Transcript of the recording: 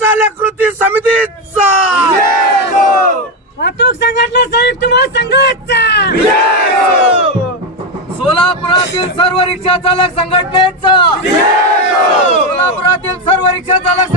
चालक कृती समितीचा, वाहतूक संघटना संयुक्त महासंघाचा, सोलापुरातील सर्व रिक्षा चालक संघटनेचा, सोलापुरातील सर्व रिक्षा चालक